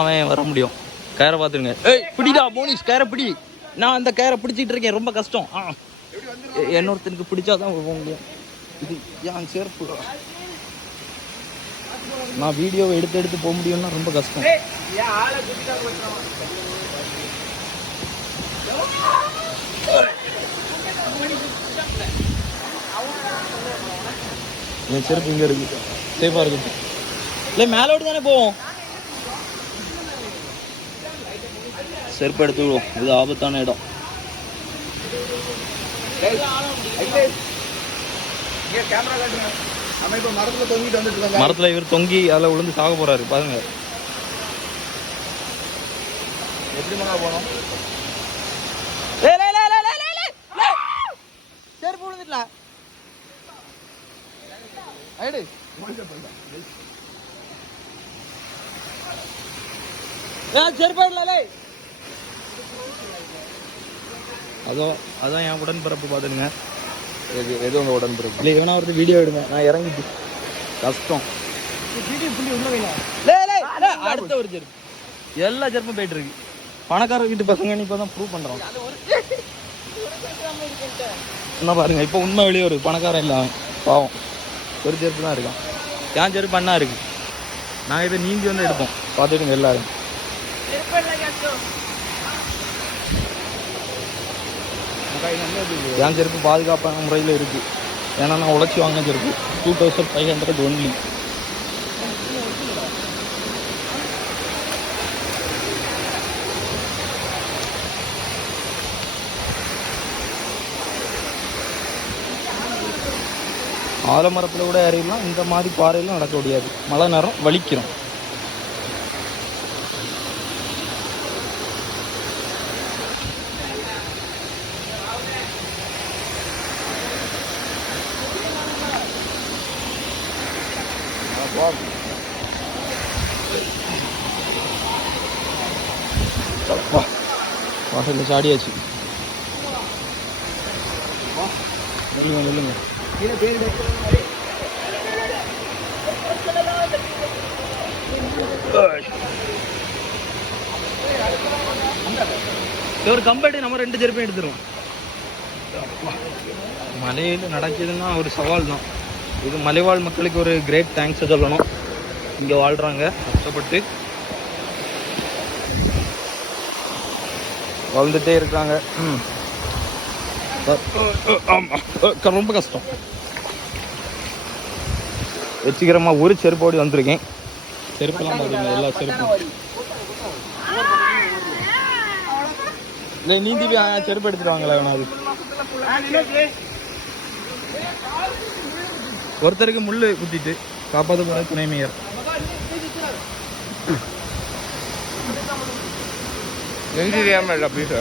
அவன் வர முடியும். கயிறை பார்த்துருங்க. ஏய் பிடிடா போனிஸ், கயிறை பிடி. நான் அந்த கயிறை பிடிச்சிட்டு இருக்கேன், ரொம்ப கஷ்டம். இன்னொருத்தனுக்கு பிடிச்சாதான் போக முடியும். இது ஏன் சேர்ப்பு. நான் வீடியோவை எடுத்து போக முடியும்னா ரொம்ப கஷ்டம். என் செருப்பு இங்கே இருக்கு, சேஃபாக இருக்கு. இல்லை மேலோடு தானே போவோம். செருப்பு எடுத்து விடுவோம், இது ஆபத்தான இடம். மரத்துல இவர் தொங்கி அதில் விழுந்து சாக போறாரு பாருங்க. எப்படி போனோம்? செருப்பு விழுந்துட்டா. அதான் என் உடன்பிறப்பு பார்த்துடுங்க. எது உங்க உடன்பிறப்பு? இல்லை இவனா ஒரு வீடியோ எடுங்க, நான் இறங்கிட்டு கஷ்டம். அடுத்த ஒரு செருப்பு, எல்லா செருப்பும் போயிட்டு இருக்கு. பணக்கார வீட்டு பசங்க இப்பதான் ப்ரூவ் பண்றோம். என்ன பாருங்க, இப்போ உண்மை வெளியே வருது. பணக்காரன் இல்லை அவன், பாவம். ஒரு செருப்பு தான் இருக்கான். ஏன் செருப்பு அண்ணா இருக்கு. நாங்கள் இதை நீந்தி வந்து எடுப்போம், பார்த்துட்டுங்க எல்லாரும். என் செருப்பு பாதுகாப்பான முறையில் இருக்கு. ஏன்னா நான் உழைச்சி வாங்கின செருப்பு 2500 ஒன்லி. ஆலமரத்தில் கூட ஏறிடலாம், இந்த மாதிரி பாறையிலும் நடக்க முடியாது. மழை நேரம் வலிக்கிறோம். வாசலில் சாடியாச்சு. நில்லுங்க நில்லுங்க. ஒரு கம்பெனி நம்ம 2 செருப்பையும் எடுத்துருவோம். மலையில் நடக்குதுன்னா ஒரு சவால் தான். இது மலைவாழ் மக்களுக்கு ஒரு கிரேட் தேங்க்ஸை சொல்லணும். இங்கே வாழ்கிறாங்க, கஷ்டப்பட்டு வாழ்ந்துட்டே இருக்காங்க. ஆமாம், ரொம்ப கஷ்டம். வெற்றிகரமாக ஒரு செருப்போடு வந்திருக்கேன். செருப்பெல்லாம் பார்த்துங்க, எல்லா செருப்பும். இல்லை நீந்தி போய் செருப்பு எடுத்துட்டு வாங்களா வேணாது. ஒருத்தருக்கு முள்ளு குத்திட்டு காப்பாற்ற போகிற துணை மேயர். தெரியாமல் இல்லை ப்ளீஸ்.